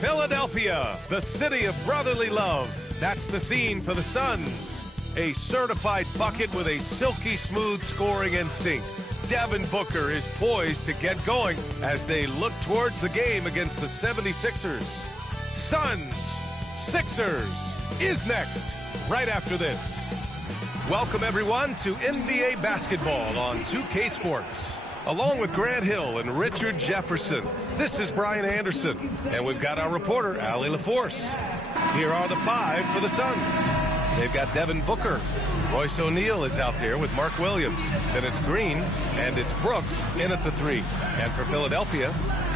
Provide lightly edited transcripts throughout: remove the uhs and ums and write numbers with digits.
Philadelphia, the city of brotherly love. That's the scene for the Suns. A certified bucket with a silky smooth scoring instinct. Devin Booker is poised to get going as they look towards the game against the 76ers. Suns, Sixers is next, right after this. Welcome everyone to NBA basketball on 2K Sports. Along with Grant Hill and Richard Jefferson, this is Brian Anderson, and we've got our reporter, Allie LaForce. Here are the five for the Suns. They've got Devin Booker. Royce O'Neal is out there with Mark Williams. Then it's Green, and it's Brooks in at the three. And for Philadelphia,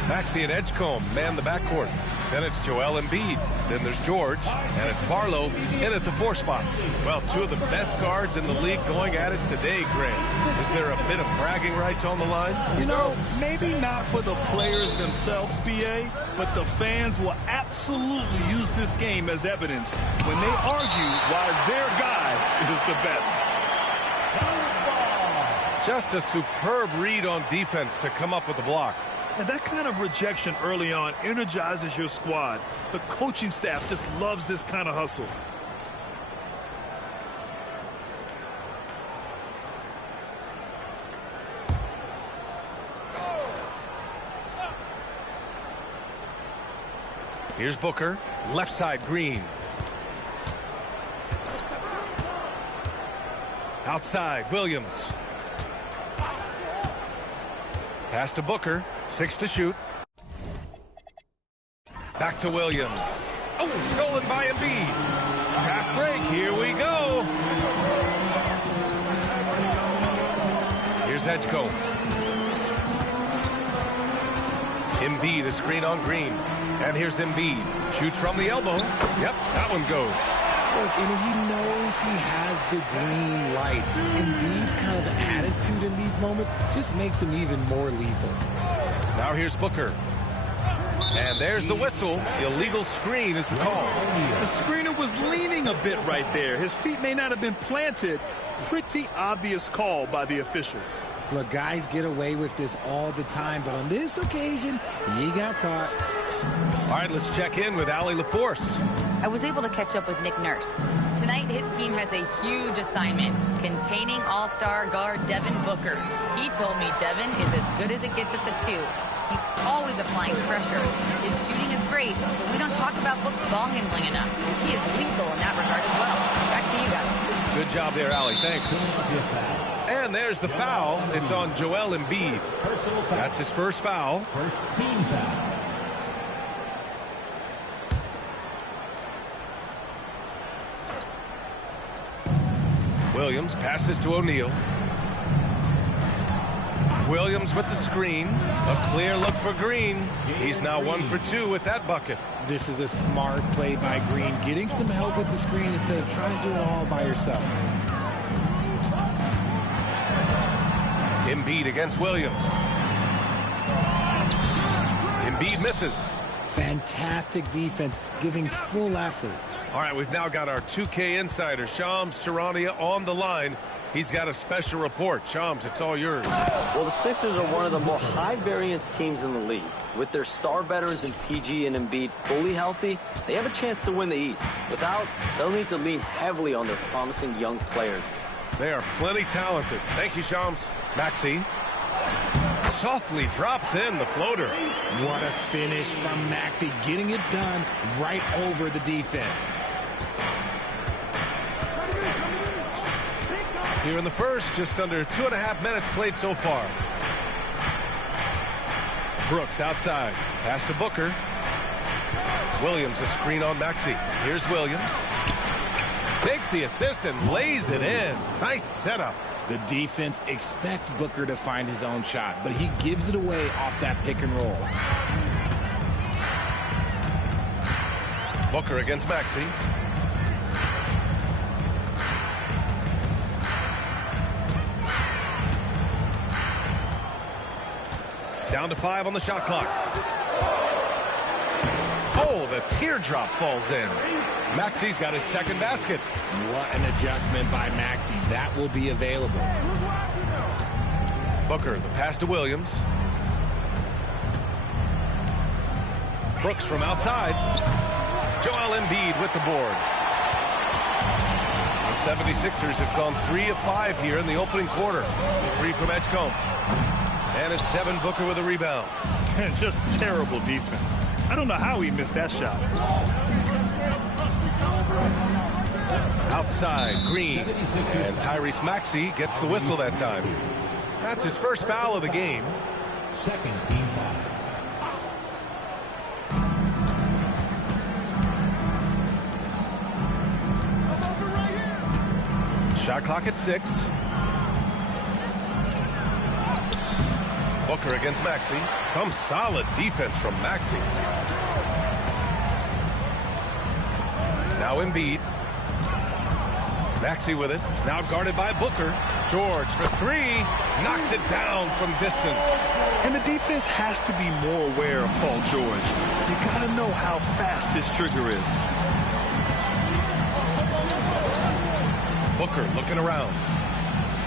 Maxey and Edgecombe man the backcourt. Then it's Joel Embiid. Then there's George, and it's Barlow in at the four spot. Well, two of the best guards in the league going at it today, Grant. Is there a bit of bragging rights on the line? You know, maybe not for the players themselves, BA, but the fans will absolutely use this game as evidence when they argue why their guy is the best. Just a superb read on defense to come up with the block. And that kind of rejection early on energizes your squad. The coaching staff just loves this kind of hustle. Here's Booker, left side Green. Outside, Williams. Pass to Booker, 6 to shoot. Back to Williams. Oh, stolen by Embiid. Fast break, here we go. Here's Edgecombe. Embiid, a screen on Green. And here's Embiid. Shoots from the elbow. Yep, that one goes. Look, and he knows he has the green light. Embiid's kind of the attitude in these moments just makes him even more lethal. Now here's Booker. And there's the whistle. Illegal screen is the call. The screener was leaning a bit right there. His feet may not have been planted. Pretty obvious call by the officials. Look, guys get away with this all the time, but on this occasion, he got caught. All right, let's check in with Allie LaForce. I was able to catch up with Nick Nurse. Tonight, his team has a huge assignment, containing all-star guard Devin Booker. He told me Devin is as good as it gets at the two. He's always applying pressure. His shooting is great, but we don't talk about Book's ball handling enough. He is lethal in that regard as well. Back to you guys. Good job there, Allie. Thanks. And there's the foul. It's on Joel Embiid. That's his first foul. First team foul. Williams passes to O'Neal. Williams with the screen. A clear look for Green. He's now 1 for 2 with that bucket. This is a smart play by Green, getting some help with the screen instead of trying to do it all by yourself. Embiid against Williams. Embiid misses. Fantastic defense, giving full effort. All right, we've now got our 2K insider, Shams Charania, on the line. He's got a special report. Shams, it's all yours. Well, the Sixers are one of the more high-variance teams in the league. With their star veterans in PG and Embiid fully healthy, they have a chance to win the East. Without, they'll need to lean heavily on their promising young players. They are plenty talented. Thank you, Shams. Maxey softly drops in the floater. What a finish from Maxey, getting it done right over the defense. Here in the first, just under 2.5 minutes played so far. Brooks outside. Pass to Booker. Williams, a screen on Maxey. Here's Williams. Takes the assist and lays it in. Nice setup. The defense expects Booker to find his own shot, but he gives it away off that pick and roll. Booker against Maxey. Down to 5 on the shot clock. Oh, the teardrop falls in. Maxey's got his second basket. What an adjustment by Maxey. That will be available. Booker, the pass to Williams. Brooks from outside. Joel Embiid with the board. The 76ers have gone 3 of 5 here in the opening quarter. 3 from Edgecombe. And it's Devin Booker with a rebound. Just terrible defense. I don't know how he missed that shot. Outside, Green. And Tyrese Maxey gets the whistle that time. That's his first foul of the game. Second team foul. Shot clock at 6. Booker against Maxey. Some solid defense from Maxey. Now Embiid. Maxey with it. Now guarded by Booker. George for 3. Knocks it down from distance. And the defense has to be more aware of Paul George. You got to know how fast his trigger is. Booker looking around.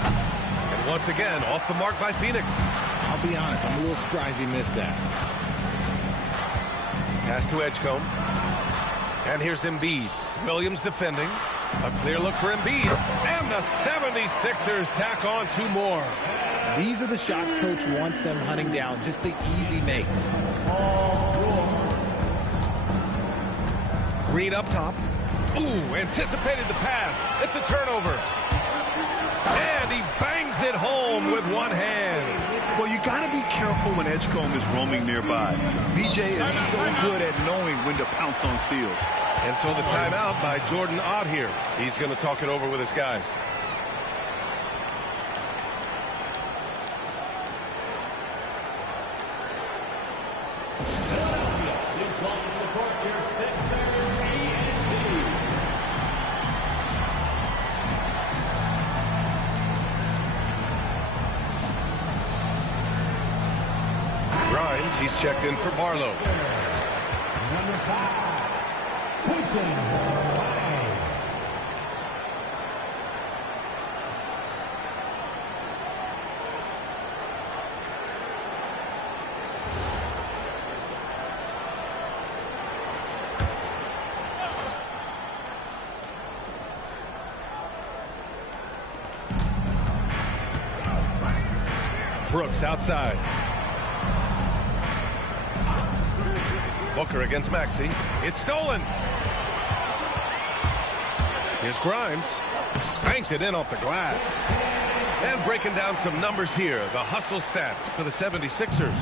And once again, off the mark by Phoenix. I'll be honest, I'm a little surprised he missed that. Pass to Edgecombe. And here's Embiid. Williams defending. A clear look for Embiid. And the 76ers tack on 2 more. These are the shots coach wants them hunting down, just the easy makes. Green up top. Ooh, anticipated the pass. It's a turnover. And he bangs it home with one hand. Well, you got to be careful when Edgecombe is roaming nearby. VJ is so good at knowing when to pounce on steals. And so the timeout by Jordan Ott here. He's going to talk it over with his guys. Grimes, he's checked in for Barlow. Number 5, Quentin. Brooks outside. Booker against Maxey. It's stolen. Here's Grimes. Banked it in off the glass. And breaking down some numbers here. The hustle stats for the 76ers.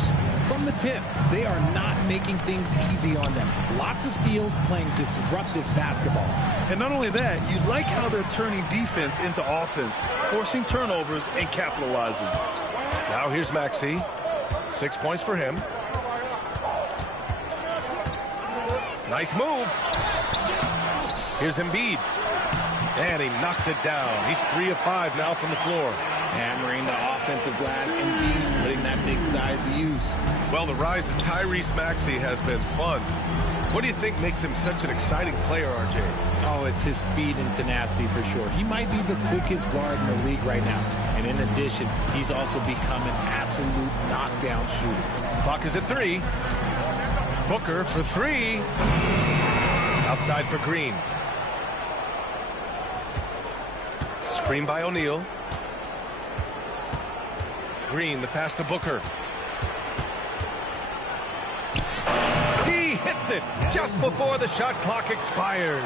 From the tip, they are not making things easy on them. Lots of steals, playing disruptive basketball. And not only that, you like how they're turning defense into offense, forcing turnovers and capitalizing. Now here's Maxey. 6 points for him. Nice move. Here's Embiid. And he knocks it down. He's 3 of 5 now from the floor. Hammering the offensive glass, Embiid putting that big size to use. Well, the rise of Tyrese Maxey has been fun. What do you think makes him such an exciting player, RJ? Oh, it's his speed and tenacity for sure. He might be the quickest guard in the league right now. And in addition, he's also become an absolute knockdown shooter. Clock is at 3. Booker for 3. Outside for Green. Screen by O'Neal. Green, the pass to Booker. He hits it just before the shot clock expires.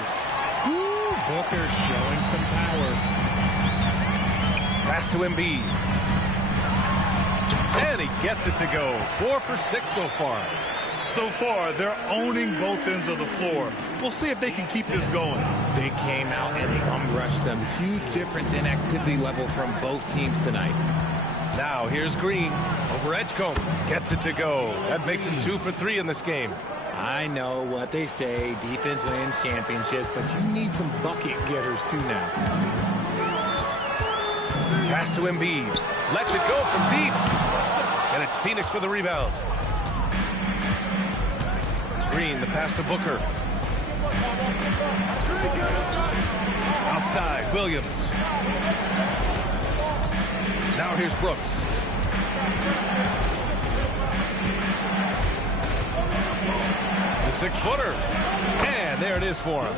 Ooh, Booker showing some power. Pass to Embiid. And he gets it to go. 4 for 6 so far. So far, they're owning both ends of the floor. We'll see if they can keep this going. They came out and bum-rushed them. Huge difference in activity level from both teams tonight. Now here's Green over Edgecombe. Gets it to go. That makes him 2 for 3 in this game. I know what they say. Defense wins championships, but you need some bucket getters too now. Pass to Embiid. Lets it go from deep. And it's Phoenix with a rebound. Green, the pass to Booker. Outside, Williams. Now here's Brooks. The 6-footer. And there it is for him.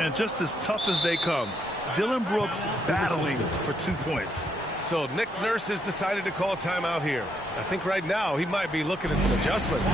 And just as tough as they come, Dylan Brooks battling for 2 points. So Nick Nurse has decided to call timeout here. I think right now he might be looking at some adjustments.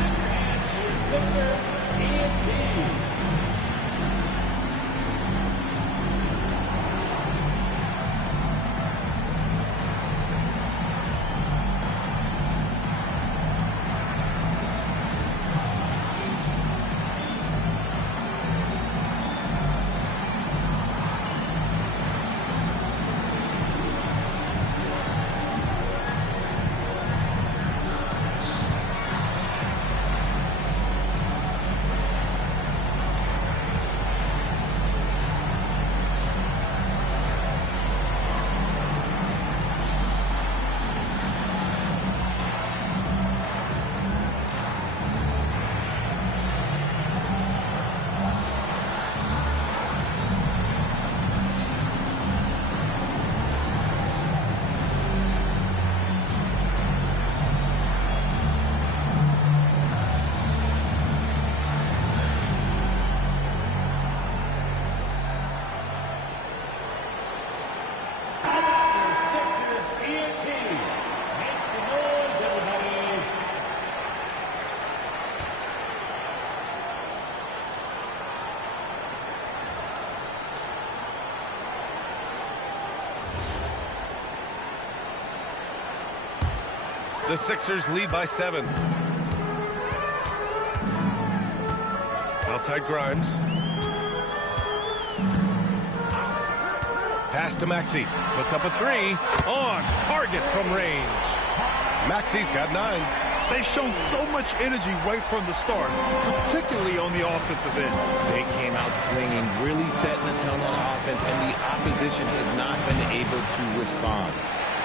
The Sixers lead by 7. Outside Grimes. Pass to Maxey. Puts up a 3. On target from range. Maxey's got 9. They've shown so much energy right from the start, particularly on the offensive end. They came out swinging, really setting the tone on offense, and the opposition has not been able to respond.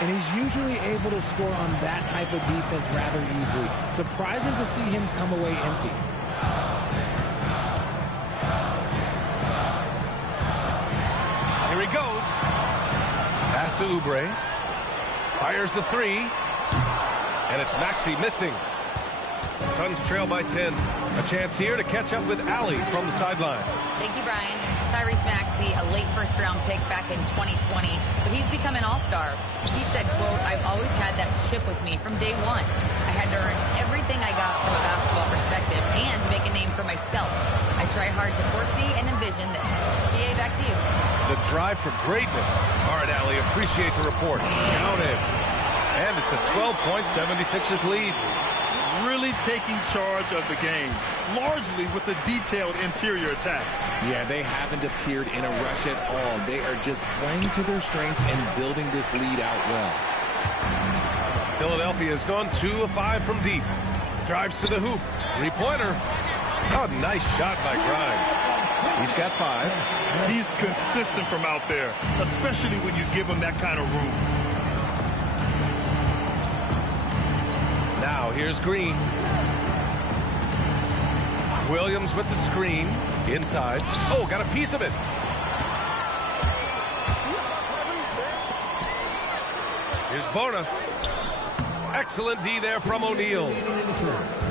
And he's usually able to score on that type of defense rather easily. Surprising to see him come away empty. Here he goes. Pass to Oubre. Fires the 3. And it's Maxey missing. The Suns trail by 10. A chance here to catch up with Allie from the sideline. Thank you, Brian. Tyrese Maxey, a late first-round pick back in 2020, but he's become an all-star. He said, quote, "I've always had that chip with me from day one. I had to earn everything I got from a basketball perspective and make a name for myself. I try hard to foresee and envision this." PA, back to you. The drive for greatness. All right, Allie, appreciate the report. Counted. And it's a 12-point 76ers lead. Really taking charge of the game, largely with a detailed interior attack. Yeah, they haven't appeared in a rush at all. They are just playing to their strengths and building this lead out well. Philadelphia has gone 2 of 5 from deep. Drives to the hoop. 3-pointer. Oh, nice shot by Grimes. He's got 5. He's consistent from out there, especially when you give him that kind of room. Now here's Green. Williams with the screen. Inside. Oh, got a piece of it. Here's Bona. Excellent D there from O'Neal.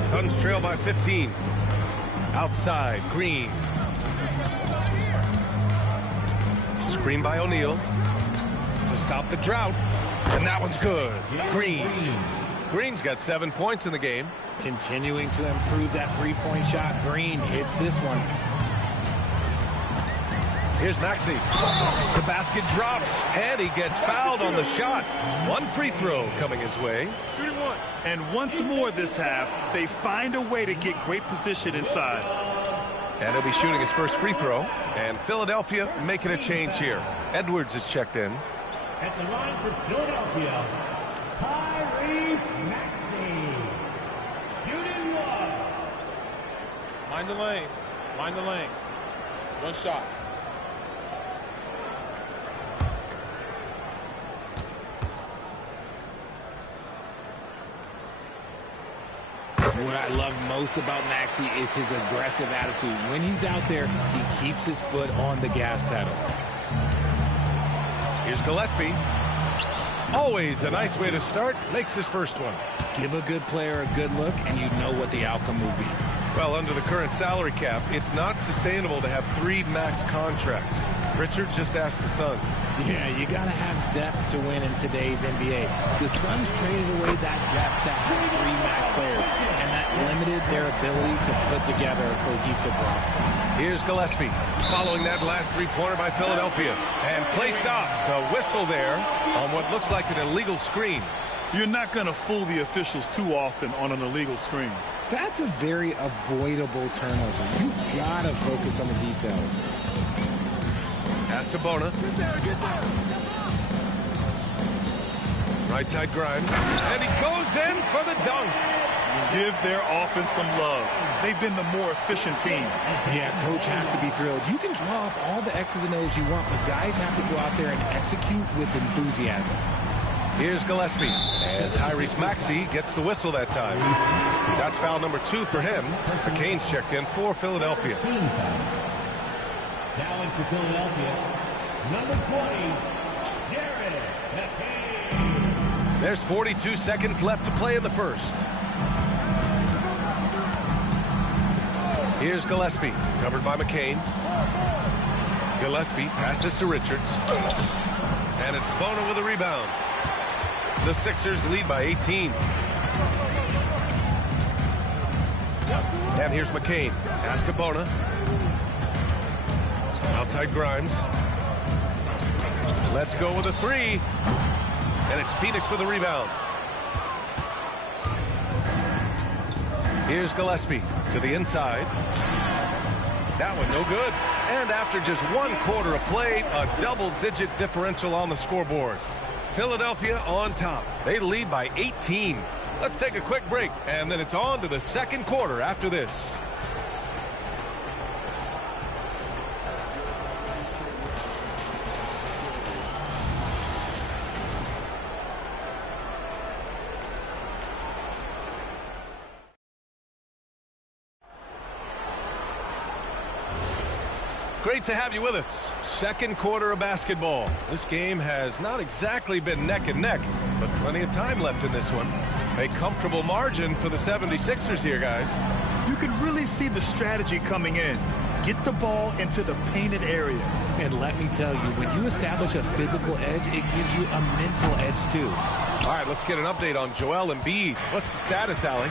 Suns trail by 15. Outside, Green. Screen by O'Neal. To stop the drought. And that one's good. Green. Green's got 7 points in the game. Continuing to improve that three-point shot. Green hits this one. Here's Maxey. The basket drops, and he gets fouled on the shot. 1 free throw coming his way. Shooting 1. And once more this half, they find a way to get great position inside. And he'll be shooting his first free throw. And Philadelphia making a change here. Edwards is checked in. At the line for Philadelphia, Tyrese Maxey. Shooting 1. Mind the lanes. Mind the lanes. 1 shot. What I love most about Maxey is his aggressive attitude. When he's out there, he keeps his foot on the gas pedal. Here's Gillespie. Always a nice way to start. Makes his first one. Give a good player a good look, and you know what the outcome will be. Well, under the current salary cap, it's not sustainable to have 3 max contracts. Richard just asked the Suns. Yeah, you got to have depth to win in today's NBA. The Suns traded away that depth to have 3 max players, and that limited their ability to put together a cohesive roster. Here's Gillespie following that last three-pointer by Philadelphia. And play stops. A whistle there on what looks like an illegal screen. You're not going to fool the officials too often on an illegal screen. That's a very avoidable turnover. You got to focus on the details. Pass to Bona. Right side Grimes. And he goes in for the dunk. Give their offense some love. They've been the more efficient team. Yeah, coach has to be thrilled. You can draw up all the X's and O's you want, but guys have to go out there and execute with enthusiasm. Here's Gillespie. And Tyrese Maxey gets the whistle that time. That's foul number 2 for him. McCain's checked in for Philadelphia. Now in for Philadelphia, number 20, Jared McCain. There's 42 seconds left to play in the first. Here's Gillespie, covered by McCain. Gillespie passes to Richards. And it's Bona with a rebound. The Sixers lead by 18. And here's McCain. Pass to Bona. Outside Grimes. Let's go with a 3. And it's Phoenix with a rebound. Here's Gillespie to the inside. That one no good. And after just 1 quarter of play, a double-digit differential on the scoreboard. Philadelphia on top. They lead by 18. Let's take a quick break, and then it's on to the second quarter after this. Great to have you with us. Second quarter of basketball. This game has not exactly been neck and neck, but plenty of time left in this one. A comfortable margin for the 76ers here, guys. You can really see the strategy coming in. Get the ball into the painted area. And let me tell you, when you establish a physical edge, it gives you a mental edge, too. All right, let's get an update on Joel Embiid. What's the status, Allie?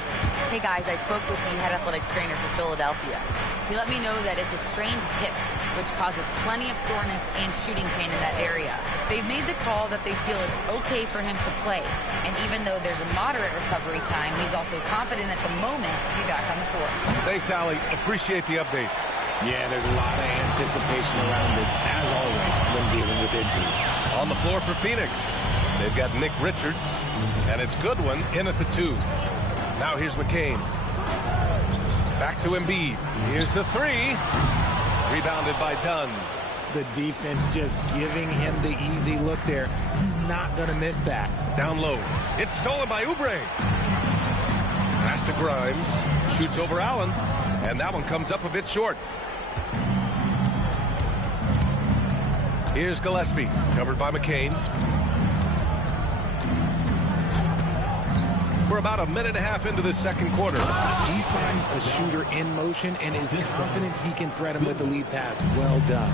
Hey, guys, I spoke with the head athletic trainer for Philadelphia. He let me know that it's a strained hip, which causes plenty of soreness and shooting pain in that area. They've made the call that they feel it's okay for him to play. And even though there's a moderate recovery time, he's also confident at the moment to be back on the floor. Thanks, Allie. Appreciate the update. Yeah, there's a lot of anticipation around this, as always, when dealing with injuries. On the floor for Phoenix, they've got Nick Richards, and it's Goodwin in at the 2. Now here's McCain. Back to Embiid. Here's the 3. Rebounded by Dunn. The defense just giving him the easy look there. He's not going to miss that. Down low. It's stolen by Oubre. Pass to Grimes. Shoots over Allen. And that one comes up a bit short. Here's Gillespie. Covered by McCain. We're about a minute and a half into the second quarter. He finds a shooter in motion and is confident he can threat him with the lead pass. Well done.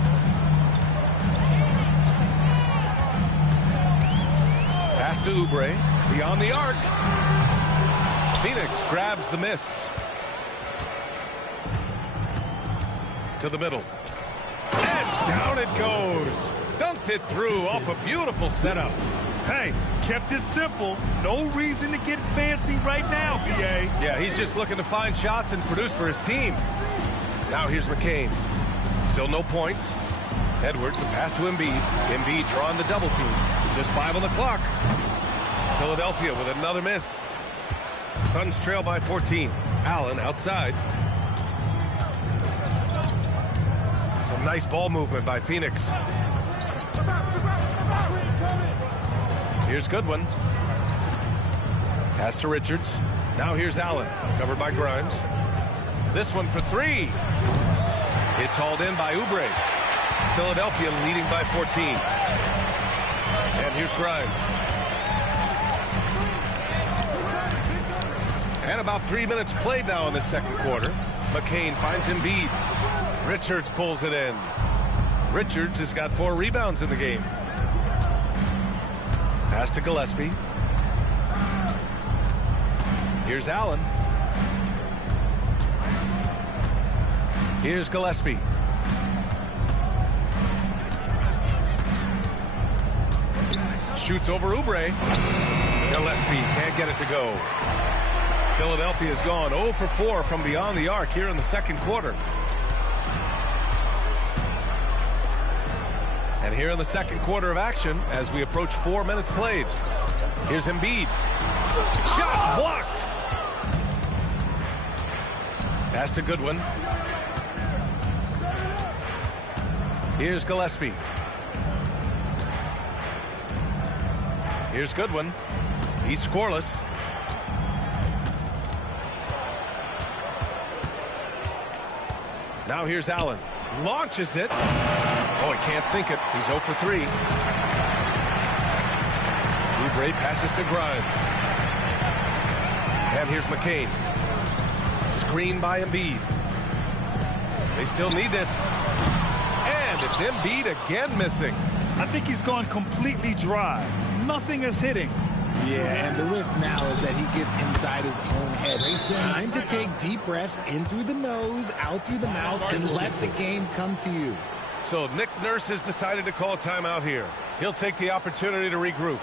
Pass to Oubre. Beyond the arc. Phoenix grabs the miss. To the middle. And down it goes. Dunked it through off a beautiful setup. Hey, kept it simple. No reason to get fancy right now, BA. Yeah, he's just looking to find shots and produce for his team. Now here's McCain. Still no points. Edwards, a pass to Embiid. Embiid drawing the double team. Just 5 on the clock. Philadelphia with another miss. Suns trail by 14. Allen outside. Some nice ball movement by Phoenix. Here's Goodwin. Pass to Richards. Now here's Allen. Covered by Grimes. This one for 3. It's hauled in by Oubre. Philadelphia leading by 14. And here's Grimes. And about 3 minutes played now in the second quarter. McCain finds Embiid. Richards pulls it in. Richards has got 4 rebounds in the game. Pass to Gillespie. Here's Allen. Here's Gillespie. Shoots over Oubre. Gillespie can't get it to go. Philadelphia's gone 0 for 4 from beyond the arc here in the second quarter. And here in the second quarter of action as we approach 4 minutes played. Here's Embiid. Shot blocked. Pass to Goodwin. Here's Gillespie. Here's Goodwin. He's scoreless. Now here's Allen. Launches it. Oh, he can't sink it. He's 0 for 3. Oubre passes to Grimes. And here's McCain. Screen by Embiid. They still need this. And it's Embiid again missing. I think he's gone completely dry. Nothing is hitting. Yeah, and the risk now is that he gets inside his own head. Time to take deep breaths in through the nose, out through the mouth, and let the game come to you. So Nick Nurse has decided to call a timeout here. He'll take the opportunity to regroup.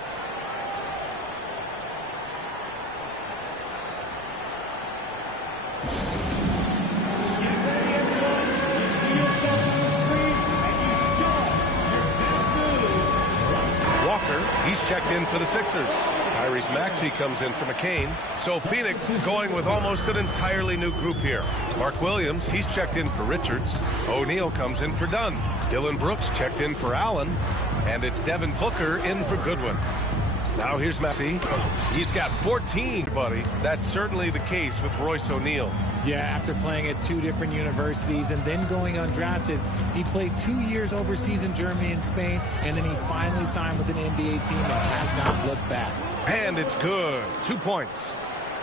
He's checked in for the Sixers. Tyrese Maxey comes in for McCain. So Phoenix going with almost an entirely new group here. Mark Williams, he's checked in for Richards. O'Neal comes in for Dunn. Dylan Brooks checked in for Allen. And it's Devin Booker in for Goodwin. Now here's Maxey. He's got 14, buddy. That's certainly the case with Royce O'Neal. Yeah, after playing at 2 different universities and then going undrafted, he played 2 years overseas in Germany and Spain, and then he finally signed with an NBA team and has not looked back. And it's good. 2 points.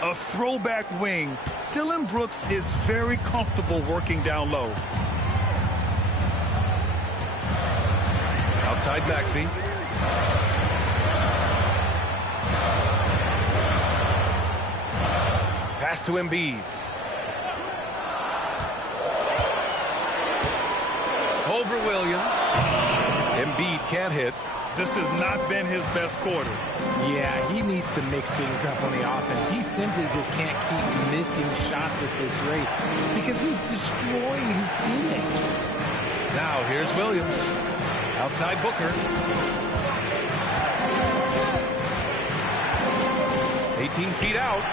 A throwback wing. Dylan Brooks is very comfortable working down low. Outside Maxey. Pass to Embiid. Over Williams. Embiid can't hit. This has not been his best quarter. Yeah, he needs to mix things up on the offense. He simply just can't keep missing shots at this rate because he's destroying his teammates. Now here's Williams. Outside Booker. 18 feet out.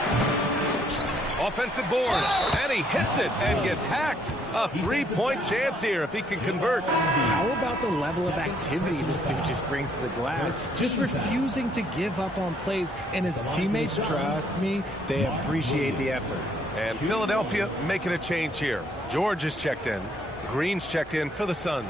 Offensive board, and he hits it and gets hacked. A 3-point chance here if he can convert. How about the level of activity this dude just brings to the glass? Just refusing to give up on plays, and his teammates, trust me, they appreciate the effort. And Philadelphia making a change here. George is checked in. Green's checked in for the Suns.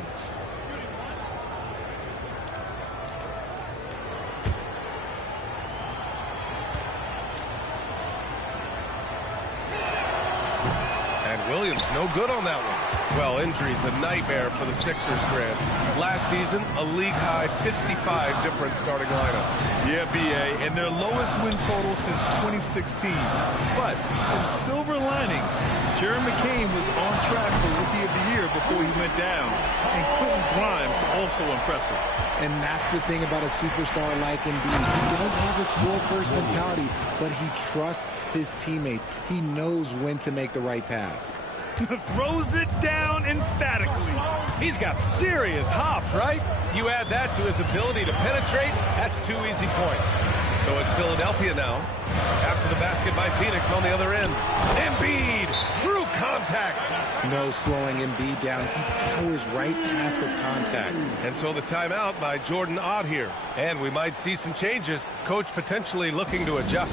Williams, no good on that one. Well, injury's a nightmare for the Sixers, Grant. Last season, a league-high 55 different starting lineups. Yeah, B.A., and their lowest win total since 2016. But some silver linings. Jerry McCain was on track for Rookie of the Year before he went down. And Quentin Grimes also impressive. And that's the thing about a superstar like Embiid. He does have a score-first mentality, but he trusts his teammates. He knows when to make the right pass. Throws it down emphatically. He's got serious hops, right? You add that to his ability to penetrate, that's 2 easy points. So it's Philadelphia now. After the basket by Phoenix on the other end. Embiid through contact. No slowing Embiid down. He powers right past the contact. And so the timeout by Jordan Ott here. And we might see some changes. Coach potentially looking to adjust.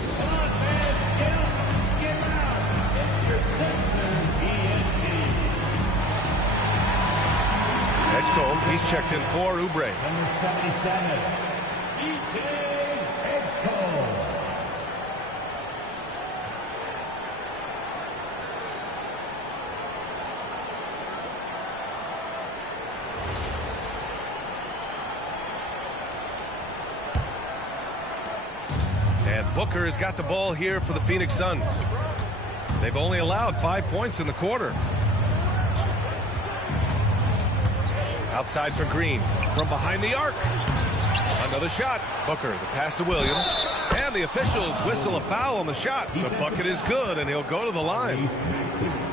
Edgecombe, he's checked in for Oubre. Number 77, E.J. Edgecombe. Booker has got the ball here for the Phoenix Suns. They've only allowed 5 points in the quarter. Outside for Green. From behind the arc. Another shot. Booker, the pass to Williams. And the officials whistle a foul on the shot. The bucket is good, and he'll go to the line.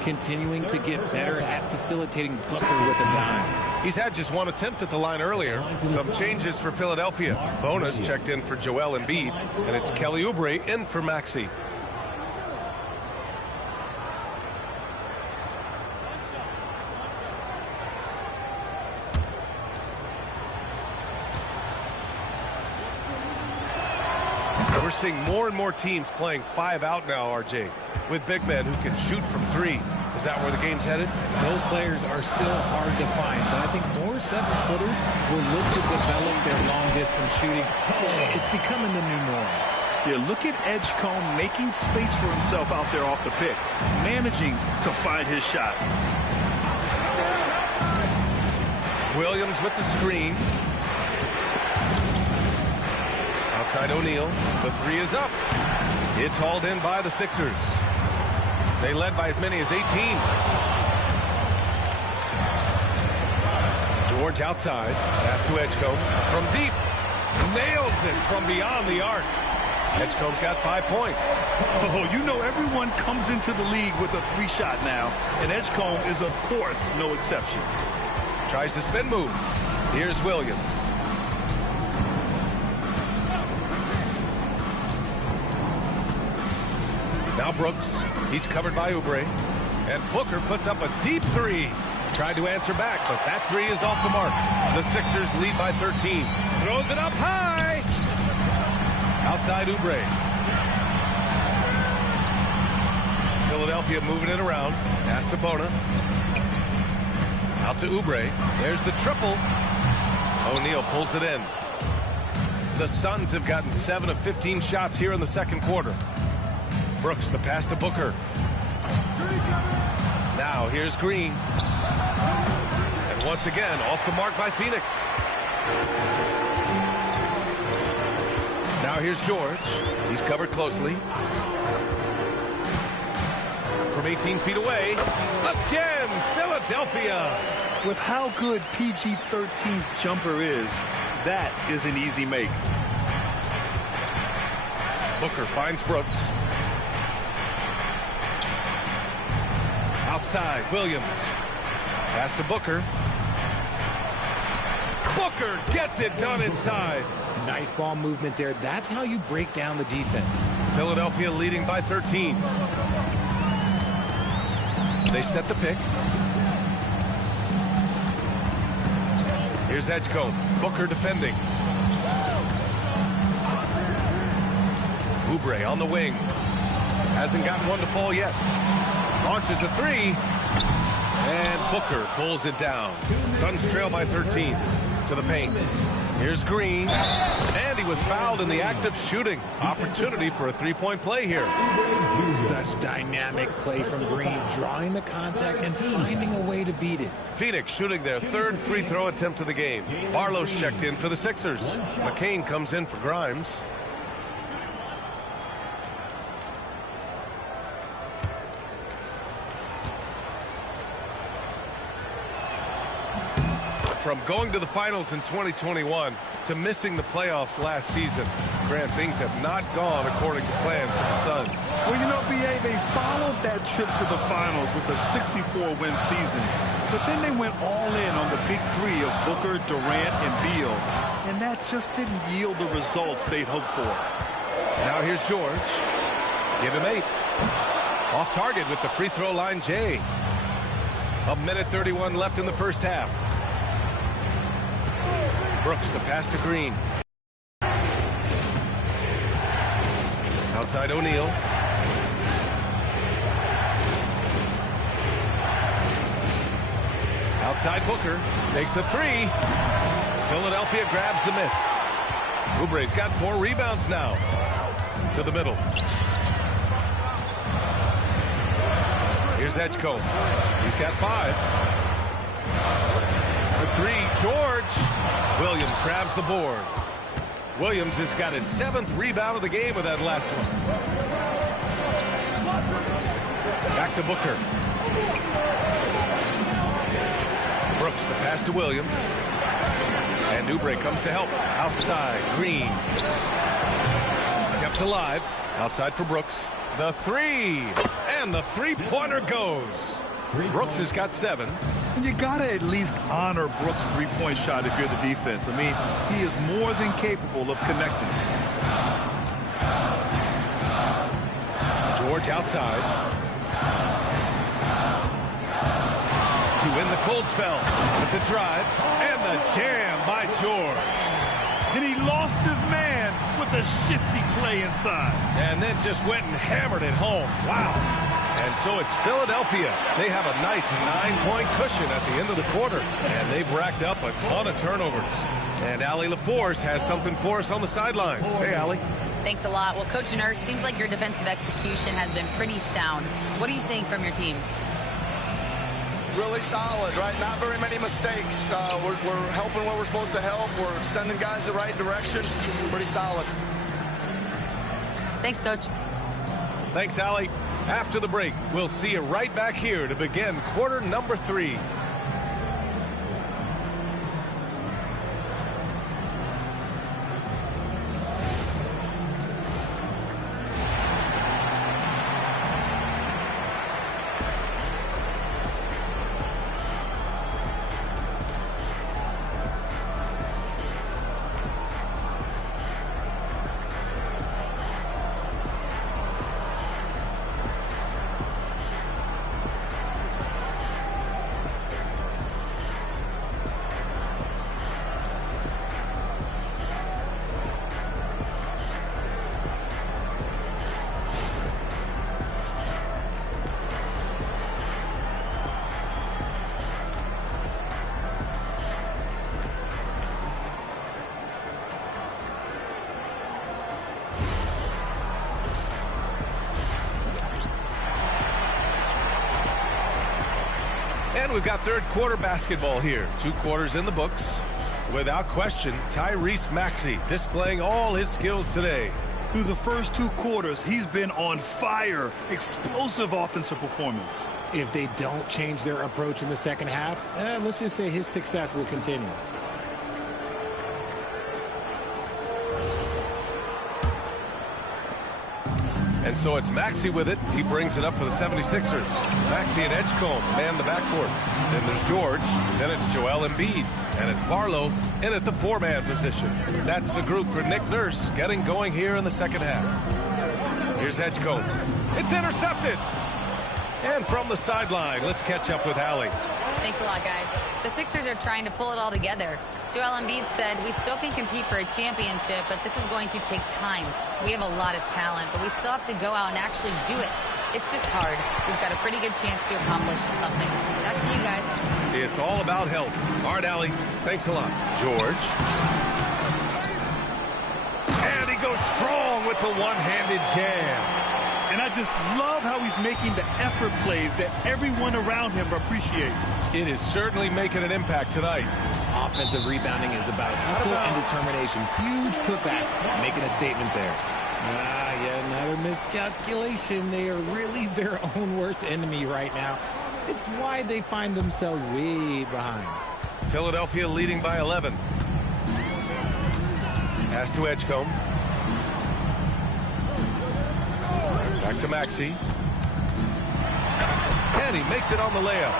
Continuing to get better at facilitating Booker with a dime. He's had just one attempt at the line earlier. Some changes for Philadelphia. Bonus checked in for Joel Embiid, and it's Kelly Oubre in for Maxey. We're seeing more and more teams playing 5 out now, RJ, with big men who can shoot from 3. Is that where the game's headed? Those players are still hard to find, but I think more 7-footers will look to develop their long-distance shooting. It's becoming the new norm. Yeah, look at Edgecombe making space for himself out there off the pick, managing to find his shot. Williams with the screen. Outside O'Neal. The 3 is up. It's hauled in by the Sixers. They led by as many as 18. George outside. Pass to Edgecombe. From deep. Nails it from beyond the arc. Edgecombe's got 5 points. Oh, you know everyone comes into the league with a 3-shot now, and Edgecombe is, of course, no exception. Tries the spin move. Here's Williams. Now Brooks. He's covered by Oubre. And Booker puts up a deep 3. Tried to answer back, but that 3 is off the mark. The Sixers lead by 13. Throws it up high. Outside Oubre. Philadelphia moving it around. Pass to Bona. Out to Oubre. There's the triple. O'Neal pulls it in. The Suns have gotten 7 of 15 shots here in the second quarter. Brooks, the pass to Booker. Now here's Green. And once again, off the mark by Phoenix. Now here's George. He's covered closely. From 18 feet away. Again, Philadelphia. With how good PG-13's jumper is, that is an easy make. Booker finds Brooks. Outside, Williams. Pass to Booker. Booker gets it done inside. Nice ball movement there. That's how you break down the defense. Philadelphia leading by 13. They set the pick. Here's Edgecombe. Booker defending. Oubre on the wing. Hasn't gotten one to fall yet. Launches a 3. And Booker pulls it down. Suns trail by 13 to the paint. Here's Green. And he was fouled in the act of shooting. Opportunity for a 3-point play here. Such dynamic play from Green, drawing the contact and finding a way to beat it. Phoenix shooting their 3rd free throw attempt of the game. Barlow's checked in for the Sixers. McCain comes in for Grimes. From going to the finals in 2021 to missing the playoffs last season, Grant, things have not gone according to plan for the Suns. Well, you know, B.A., they followed that trip to the finals with a 64-win season, but then they went all in on the big 3 of Booker, Durant, and Beal, and that just didn't yield the results they'd hoped for. Now here's George. Give him 8. Off target with the free throw line, Jay. 1:31 left in the first half. Brooks, the pass to Green. Outside O'Neal. Outside Booker. Takes a 3. Philadelphia grabs the miss. Oubre's got 4 rebounds now. To the middle. Here's Edgecombe. He's got 5. For 3, George. Williams grabs the board. Williams has got his 7th rebound of the game with that last one. Back to Booker. Brooks, the pass to Williams. And Oubre comes to help. Outside, Green. Kept alive. Outside for Brooks. The three. And the three-pointer goes. Brooks has got 7. And you got to at least honor Brooks' three-point shot if you're the defense. I mean, he is more than capable of connecting. George outside. To win the cold spell with the drive and the jam by George. And he lost his man with a shifty play inside. And then just went and hammered it home. Wow. And so it's Philadelphia. They have a nice 9-point cushion at the end of the quarter. And they've racked up a ton of turnovers. And Allie LaForce has something for us on the sidelines. Hey, Allie. Thanks a lot. Well, Coach Nurse, seems like your defensive execution has been pretty sound. What are you seeing from your team? Really solid, right? Not very many mistakes. We're helping where we're supposed to help. We're sending guys the right direction. Pretty solid. Thanks, Coach. Thanks, Allie. After the break, we'll see you right back here to begin quarter number 3. And we've got third quarter basketball here. 2 quarters in the books. Without question, Tyrese Maxey displaying all his skills today. Through the first 2 quarters, he's been on fire. Explosive offensive performance. If they don't change their approach in the second half, let's just say his success will continue. And so it's Maxey with it. He brings it up for the 76ers. Maxey and Edgecombe man the backcourt. Then there's George. Then it's Joel Embiid. And it's Barlow in at the 4-man position. That's the group for Nick Nurse getting going here in the second half. Here's Edgecombe. It's intercepted. And from the sideline, let's catch up with Allie. Thanks a lot, guys. The Sixers are trying to pull it all together. Joel Embiid said, we still can compete for a championship, but this is going to take time. We have a lot of talent, but we still have to go out and actually do it. It's just hard. We've got a pretty good chance to accomplish something. Back to you guys. It's all about health. All right, Allie. Thanks a lot. George. And he goes strong with the one-handed jam. And I just love how he's making the effort plays that everyone around him appreciates. It is certainly making an impact tonight. Offensive rebounding is about hustle and determination. Huge putback, making a statement there. Yeah, another miscalculation. They are really their own worst enemy right now. It's why they find themselves way behind. Philadelphia leading by 11. Pass to Edgecombe. Back to Maxey. And he makes it on the layup.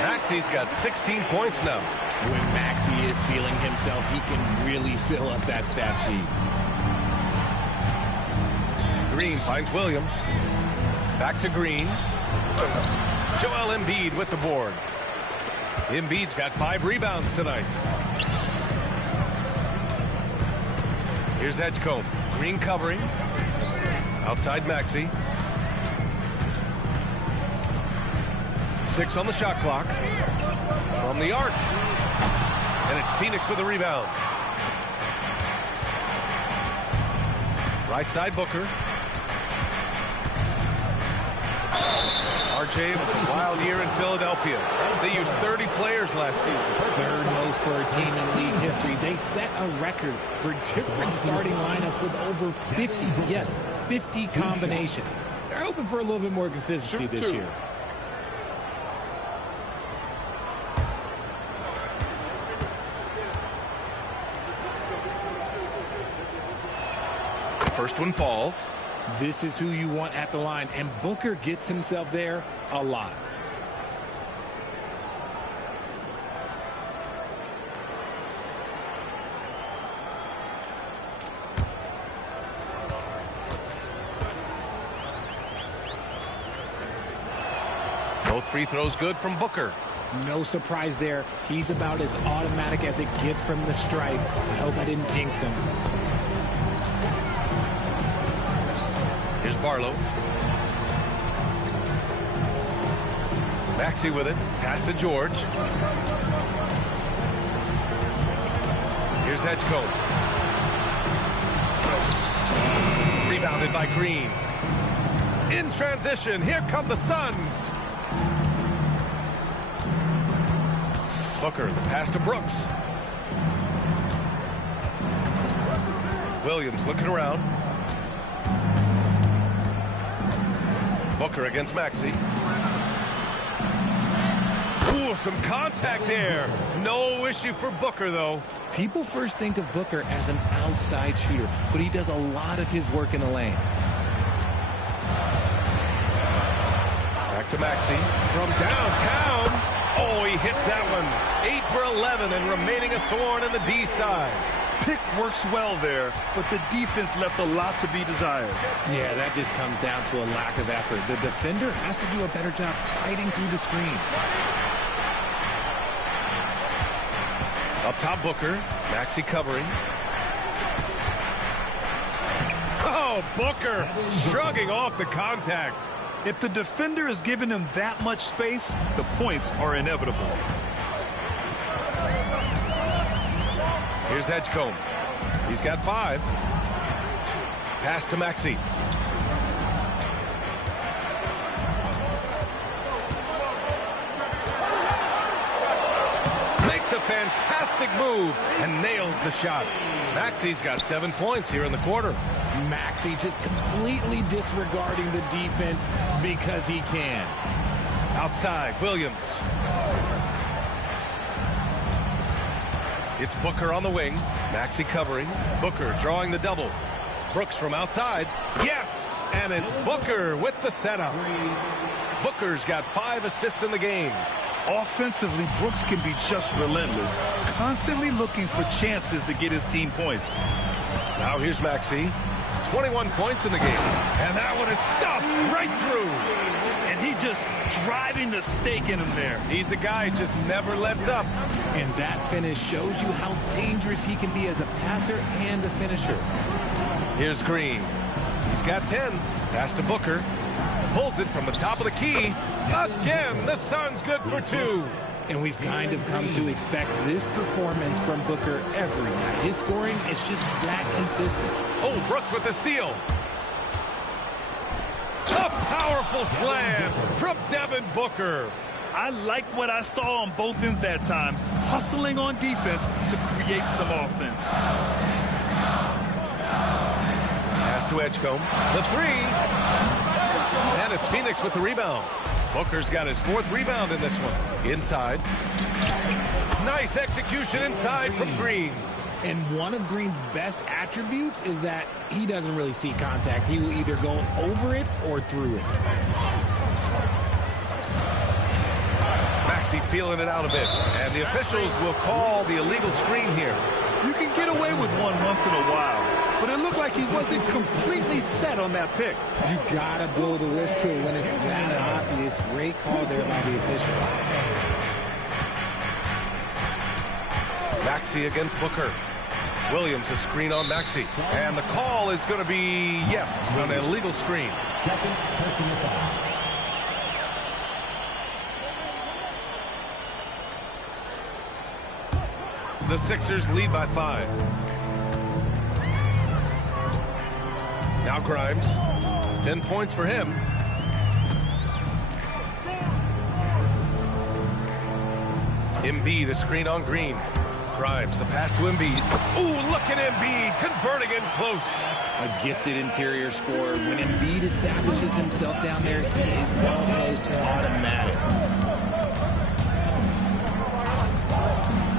Maxey's got 16 points now. When Maxey is feeling himself, he can really fill up that stat sheet. Green finds Williams. Back to Green. Joel Embiid with the board. Embiid's got 5 rebounds tonight. Here's Edgecombe. Green covering. Outside Maxey. 6 on the shot clock. From the arc. And it's Phoenix with a rebound. Right side Booker. RJ, it was a wild year in Philadelphia. They used 30 players last season. Third most for a team in league history. They set a record for different starting lineups with over 50, yes, 50 combinations. They're hoping for a little bit more consistency this year. First one falls. This is who you want at the line, and Booker gets himself there a lot. Both free throws good from Booker. No surprise there. He's about as automatic as it gets from the stripe. I hope I didn't jinx him. Here's Barlow. Maxey with it. Pass to George. Here's Edgecombe. Rebounded by Green. In transition, here come the Suns. Booker, the pass to Brooks. Williams looking around. Booker against Maxey. Ooh, some contact there. No issue for Booker, though. People first think of Booker as an outside shooter, but he does a lot of his work in the lane. Back to Maxey. From downtown. Oh, he hits that one. 8 for 11 and remaining a thorn in the D side. Pick works well there, but the defense left a lot to be desired. Yeah, that just comes down to a lack of effort. The defender has to do a better job fighting through the screen. Up top, Booker. Maxey covering. Oh, Booker shrugging off the contact. If the defender is giving him that much space, the points are inevitable. Here's Edgecombe. He's got 5. Pass to Maxey. Makes a fantastic move and nails the shot. Maxey's got 7 points here in the quarter. Maxey just completely disregarding the defense because he can. Outside, Williams. It's Booker on the wing. Maxey covering. Booker drawing the double. Brooks from outside. Yes! And it's Booker with the setup. Booker's got 5 assists in the game. Offensively, Brooks can be just relentless, constantly looking for chances to get his team points. Now here's Maxey. 21 points in the game. And that one is stuffed right through. And he just driving the stake in him there. He's a guy who just never lets up. And that finish shows you how dangerous he can be as a passer and a finisher. Here's Green. He's got 10. Pass to Booker. Pulls it from the top of the key. Again, the Suns good for 2. And we've kind of come to expect this performance from Booker every night. His scoring is just that consistent. Oh, Brooks with the steal. A powerful slam from Devin Booker. I liked what I saw on both ends that time, hustling on defense to create some offense. Pass to Edgecombe. The 3. And it's Phoenix with the rebound. Booker's got his 4th rebound in this one. Inside. Nice execution inside from Green. And one of Green's best attributes is that he doesn't really see contact. He will either go over it or through it. Maxey feeling it out a bit. And the officials will call the illegal screen here. You can get away with one once in a while, but it looked like he wasn't completely set on that pick. You gotta blow the whistle when it's that obvious. Great call there by the official. Maxey against Booker. Williams a screen on Maxey. And the call is going to be, yes, an illegal screen. Second personal foul. The Sixers lead by 5. Now Grimes. 10 points for him. Embiid, a screen on Green. Grimes, the pass to Embiid. Ooh, look at Embiid, converting in close. A gifted interior scorer. When Embiid establishes himself down there, he is almost automatic.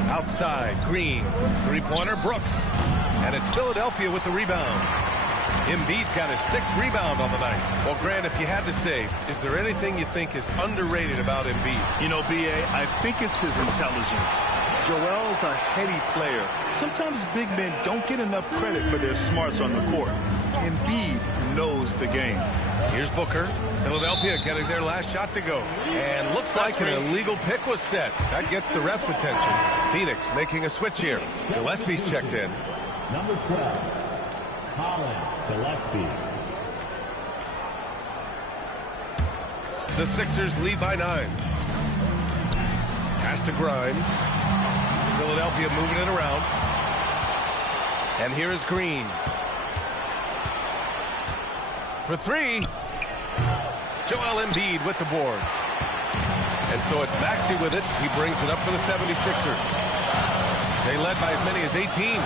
Outside, Green. Three-pointer, Brooks. And it's Philadelphia with the rebound. Embiid's got his 6th rebound on the night. Well, Grant, if you had to say, is there anything you think is underrated about Embiid? You know, B.A., I think it's his intelligence. Joel's a heady player. Sometimes big men don't get enough credit for their smarts on the court. Embiid knows the game. Here's Booker. Philadelphia getting their last shot to go. And looks like an illegal pick was set. That gets the ref's attention. Phoenix making a switch here. Gillespie's checked in. Number 12, Colin Gillespie. The Sixers lead by 9. Pass to Grimes. Philadelphia moving it around. And here is Green. For 3. Joel Embiid with the board. And so it's Maxey with it. He brings it up for the 76ers. They led by as many as 18.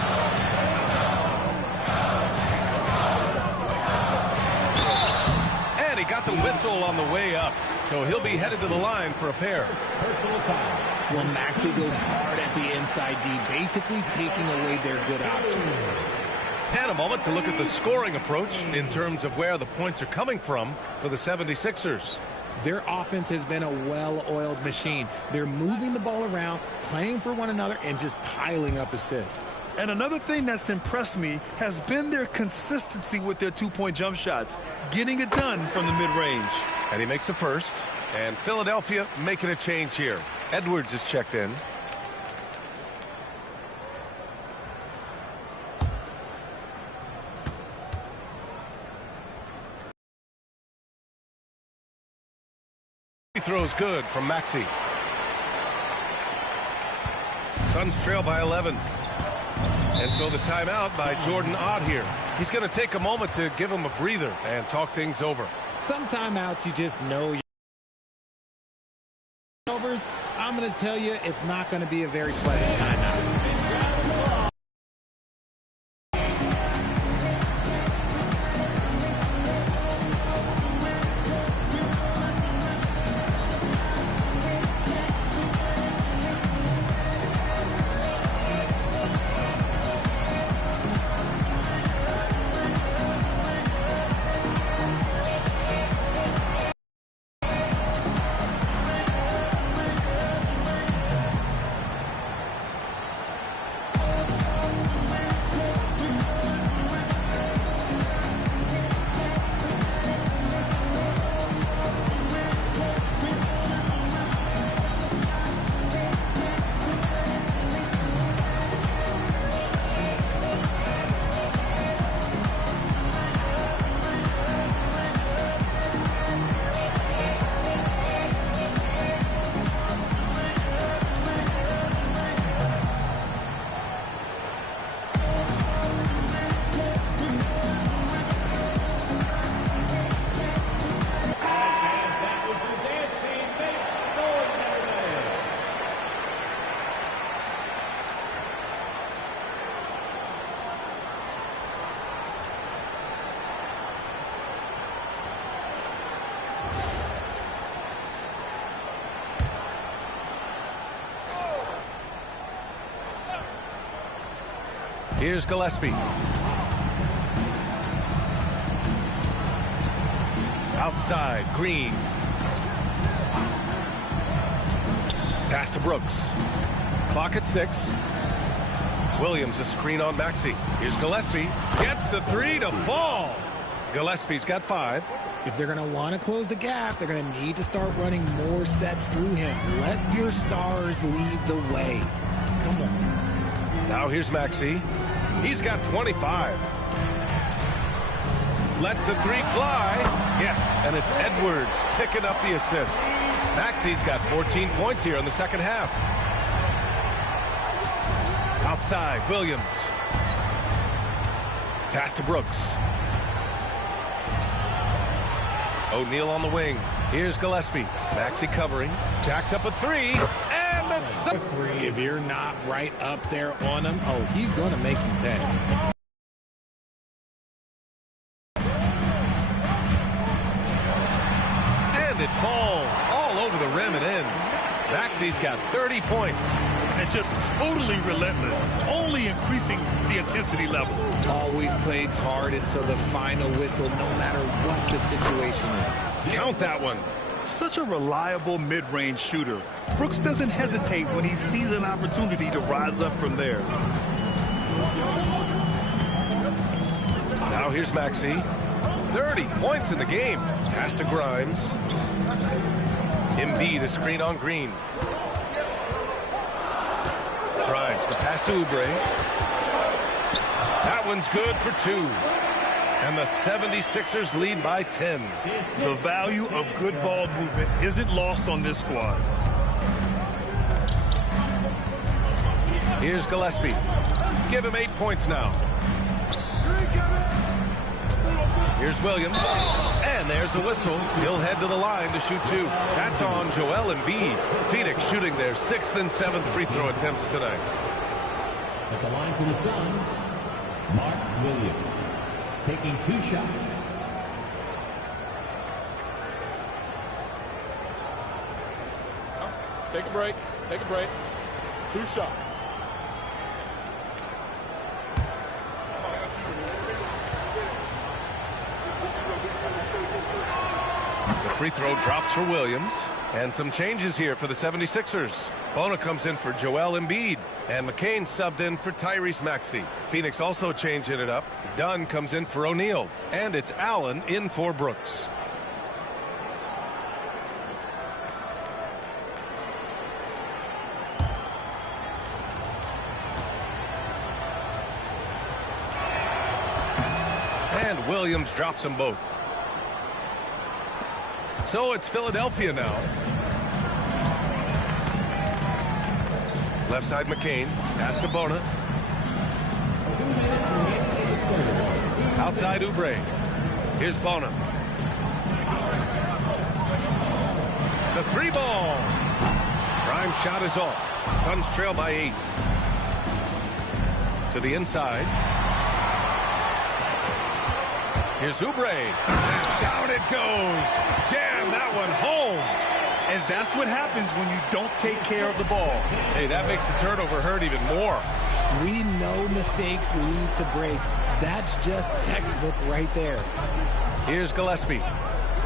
And he got the whistle on the way up. So he'll be headed to the line for a pair. Well, Maxey goes hard at the inside D, basically taking away their good options. And a moment to look at the scoring approach in terms of where the points are coming from for the 76ers. Their offense has been a well-oiled machine. They're moving the ball around, playing for one another, and just piling up assists. And another thing that's impressed me has been their consistency with their two-point jump shots, getting it done from the mid-range. And he makes the first. And Philadelphia making a change here. Edwards is checked in. He throws good from Maxey. Suns trail by 11. And so the timeout by Jordan Ott here. He's going to take a moment to give him a breather and talk things over. Some timeouts you just know you're overs. I'm going to tell you it's not going to be a very pleasant timeout. Here's Gillespie. Outside, Green. Pass to Brooks. Clock at 6. Williams, a screen on Maxey. Here's Gillespie. Gets the 3 to fall. Gillespie's got 5. If they're going to want to close the gap, they're going to need to start running more sets through him. Let your stars lead the way. Come on. Now here's Maxey. He's got 25. Lets the 3 fly. Yes, and it's Edwards picking up the assist. Maxey's got 14 points here in the second half. Outside, Williams. Pass to Brooks. O'Neal on the wing. Here's Gillespie. Maxey covering. Jacks up a 3. And the... If you're not right up there on him, oh, he's going to make you pay. And it falls all over the rim and in. Maxey's got 30 points. And just totally relentless, only increasing the intensity level. Always plays hard until the final whistle, no matter what the situation is. Count that one. Such a reliable mid-range shooter. Brooks doesn't hesitate when he sees an opportunity to rise up from there. Now here's Maxey. 30 points in the game. Pass to Grimes. Embiid, a screen on Green. Grimes, the pass to Oubre. That one's good for 2. And the 76ers lead by 10. The value of good ball movement isn't lost on this squad. Here's Gillespie. Give him 8 points now. Here's Williams. And there's a whistle. He'll head to the line to shoot 2. That's on Joel Embiid. Phoenix shooting their 6th and 7th free throw attempts tonight. At the line for the Suns, Mark Williams, taking 2 shots. Take a break. Take a break. 2 shots. The free throw drops for Williams. And some changes here for the 76ers. Bona comes in for Joel Embiid. And McCain subbed in for Tyrese Maxey. Phoenix also changing it up. Dunn comes in for O'Neal. And it's Allen in for Brooks. And Williams drops them both. So it's Philadelphia now. Left side McCain. Pass to Bona. Outside Oubre. Here's Bona. The 3 ball. Grimes' shot is off. Suns trail by 8. To the inside. Here's Oubre. Down it goes. Jam that one home. And that's what happens when you don't take care of the ball. Hey, that makes the turnover hurt even more. We know mistakes lead to breaks. That's just textbook right there. Here's Gillespie.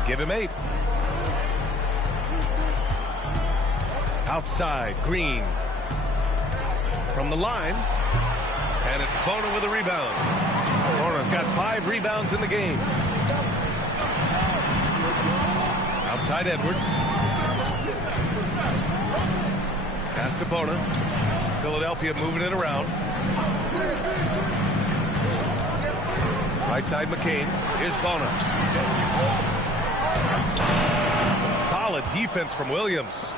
Give him 8. Outside, Green. From the line. And it's Bona with a rebound. Bona's got 5 rebounds in the game. Outside Edwards. Pass to Bona. Philadelphia moving it around. Right side McCain. Here's Bona. Some solid defense from Williams.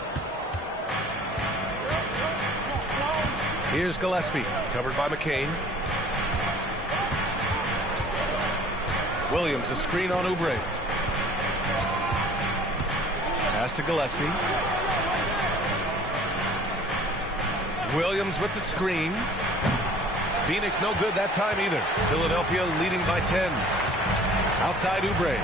Here's Gillespie. Covered by McCain. Williams, a screen on Oubre. Pass to Gillespie. Williams with the screen. Phoenix no good that time either. Philadelphia leading by 10. Outside Oubre.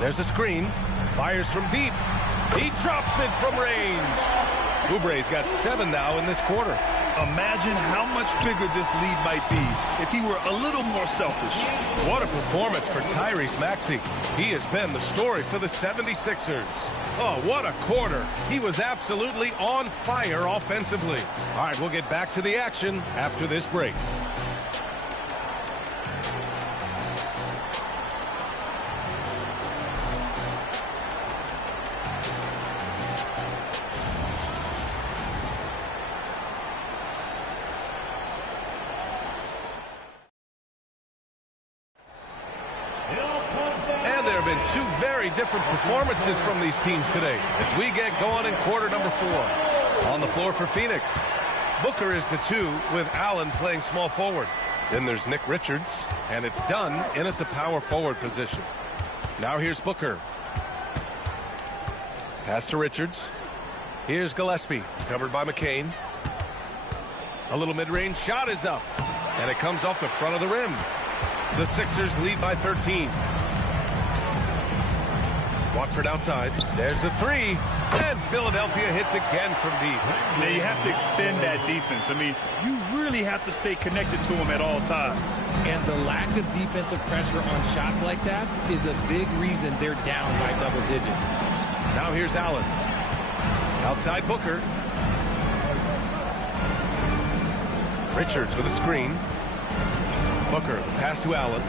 There's a screen. Fires from deep. He drops it from range. Oubre's got 7 now in this quarter. Imagine how much bigger this lead might be if he were a little more selfish. What a performance for Tyrese Maxey. He has been the story for the 76ers. Oh, what a quarter. He was absolutely on fire offensively. All right, we'll get back to the action after this break. Different performances from these teams today as we get going in quarter number 4. On the floor for Phoenix, Booker is the 2 with Allen playing small forward. Then there's Nick Richards, and it's done in at the power forward position. Now here's Booker. Pass to Richards. Here's Gillespie, covered by McCain. A little mid-range shot is up, and it comes off the front of the rim. The Sixers lead by 13. Watford outside. There's the three, and Philadelphia hits again from deep. Now you have to extend that defense. I mean, you really have to stay connected to them at all times. And the lack of defensive pressure on shots like that is a big reason they're down by double digit. Now here's Allen. Outside Booker. Richards with a screen. Booker, pass to Allen.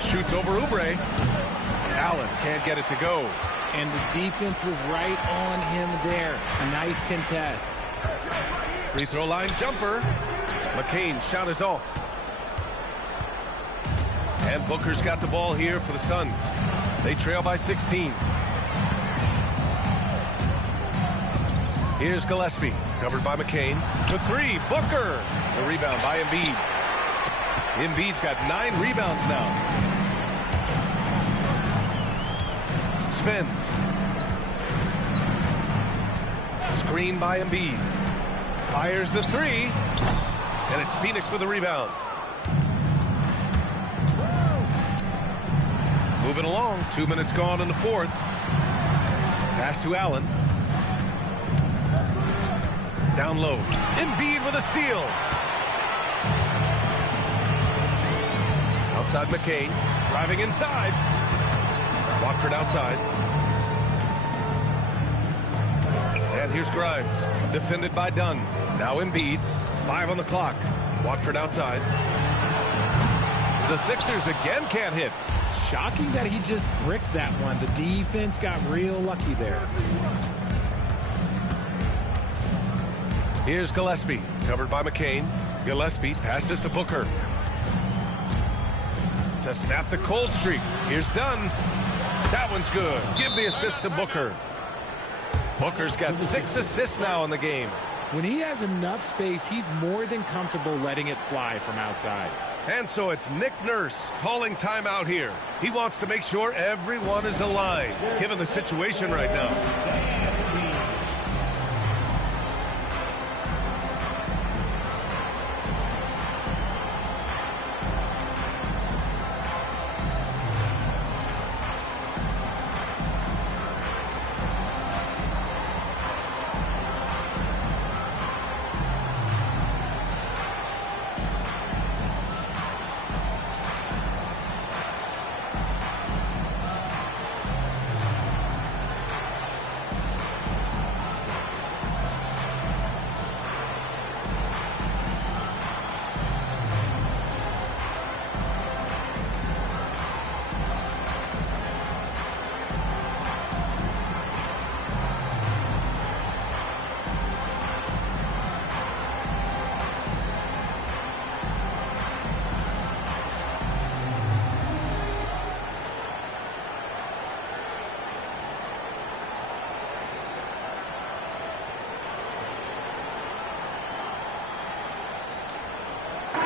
Shoots over Oubre. Allen can't get it to go. And the defense was right on him there. Nice contest. Free throw line jumper. McCain's shot is off. And Booker's got the ball here for the Suns. They trail by 16. Here's Gillespie, covered by McCain. The three, Booker. The rebound by Embiid. Embiid's got 9 rebounds now. Spins. Screen by Embiid. Fires the three. And it's Phoenix with the rebound. Moving along. 2 minutes gone in the fourth. Pass to Allen. Down low. Embiid with a steal. Outside McCain. Driving inside. Watford outside. And here's Grimes. Defended by Dunn. Now Embiid. 5 on the clock. Watford outside. The Sixers again can't hit. Shocking that he just bricked that one. The defense got real lucky there. Here's Gillespie, covered by McCain. Gillespie passes to Booker. To snap the cold streak. Here's Dunn. That one's good. Give the assist to Booker. Booker's got 6 assists now in the game. When he has enough space, he's more than comfortable letting it fly from outside. And so it's Nick Nurse calling timeout here. He wants to make sure everyone is aligned, given the situation right now.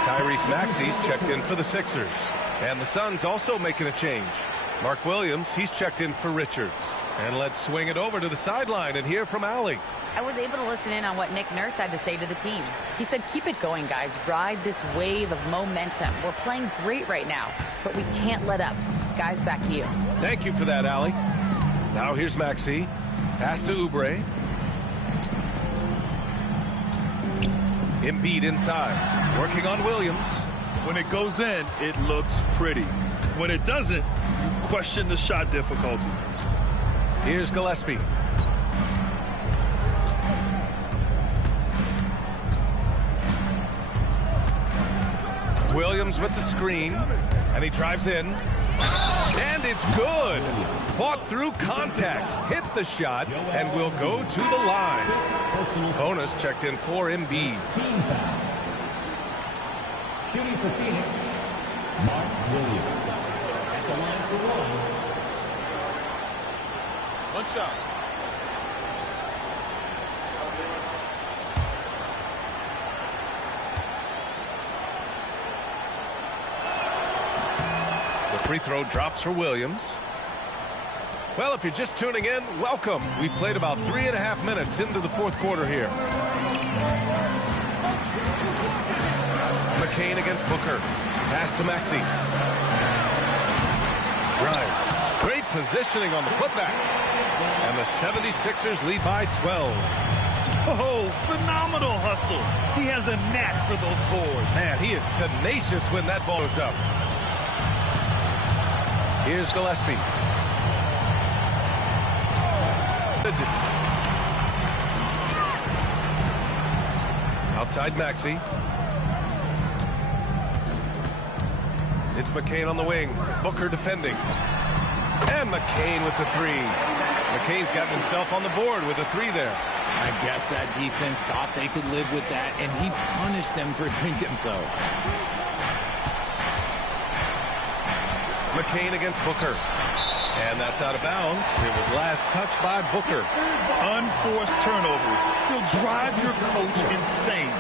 Tyrese Maxey's checked in for the Sixers. And the Suns also making a change. Mark Williams, he's checked in for Richards. And let's swing it over to the sideline and hear from Allie. I was able to listen in on what Nick Nurse had to say to the team. He said, keep it going, guys. Ride this wave of momentum. We're playing great right now, but we can't let up. Guys, back to you. Thank you for that, Allie. Now here's Maxey. Pass to Oubre. Embiid inside. Working on Williams. When it goes in, it looks pretty. When it doesn't, you question the shot difficulty. Here's Gillespie. Williams with the screen, and he drives in, and it's good. Fought through contact, hit the shot, and will go to the line. Bonus checked in for Embiid. Shooting for Phoenix, Mark Williams. At the line for one. One shot. free throw drops for Williams. Well, if you're just tuning in, welcome. We've played about 3.5 minutes into the fourth quarter here. McCain against Booker. Pass to Maxey. Grimes. Great positioning on the putback. And the 76ers lead by 12. Oh, phenomenal hustle. He has a knack for those boards. Man, he is tenacious when that ball is up. Here's Gillespie. Outside Maxey. It's McCain on the wing. Booker defending. And McCain with the three. McCain's gotten himself on the board with a three there. I guess that defense thought they could live with that, and he punished them for thinking so. McCain against Booker. And that's out of bounds. It was last touched by Booker. Unforced turnovers. They'll drive your coach insane.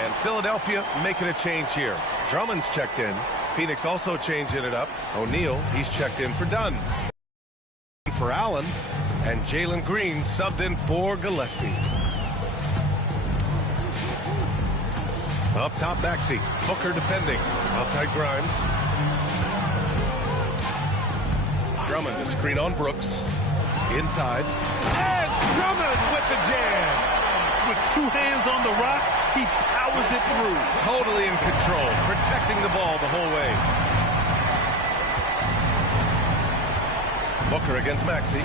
And Philadelphia making a change here. Drummond's checked in. Phoenix also changing it up. O'Neal, he's checked in for Dunn. For Allen. And Jalen Green subbed in for Gillespie. Up top, Maxey. Booker defending. Outside Grimes. Drummond to screen on Brooks. Inside. And Drummond with the jam. With two hands on the rock, he powers it through. Totally in control, protecting the ball the whole way. Booker against Maxey.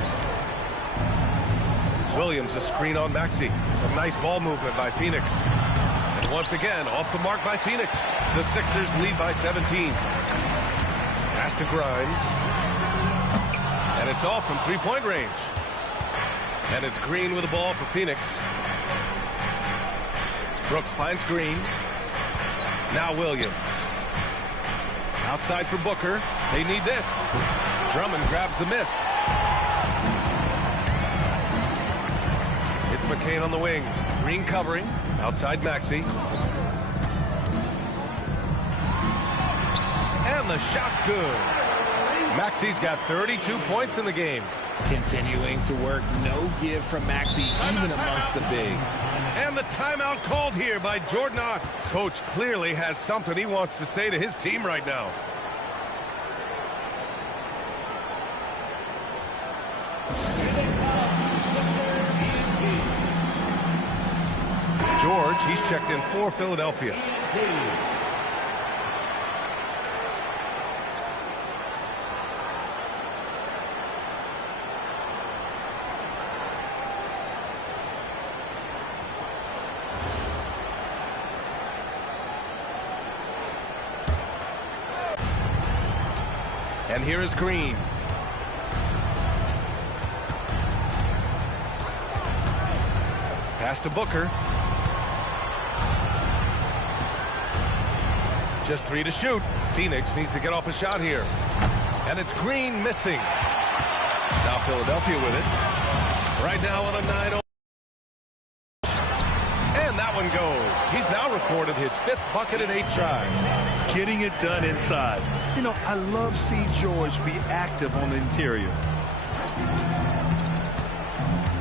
Williams a screen on Maxey. Some nice ball movement by Phoenix. And once again, off the mark by Phoenix. The Sixers lead by 17. Pass to Grimes. And it's off from three-point range. And it's Green with the ball for Phoenix. Brooks finds Green. Now Williams. Outside for Booker. They need this. Drummond grabs the miss. It's McCain on the wing. Green covering. Outside Maxey. And the shot's good. Maxey's got 32 points in the game. Continuing to work, no give from Maxey, even amongst the bigs. And the timeout called here by Jordan Ott. Coach clearly has something he wants to say to his team right now. George, he's checked in for Philadelphia. And here is Green. Pass to Booker. Just three to shoot. Phoenix needs to get off a shot here. And it's Green missing. Now Philadelphia with it. Right now on a 9-0. And that one goes. He's now recorded his 5th bucket in 8 tries. Getting it done inside. You know, I love seeing George be active on the interior.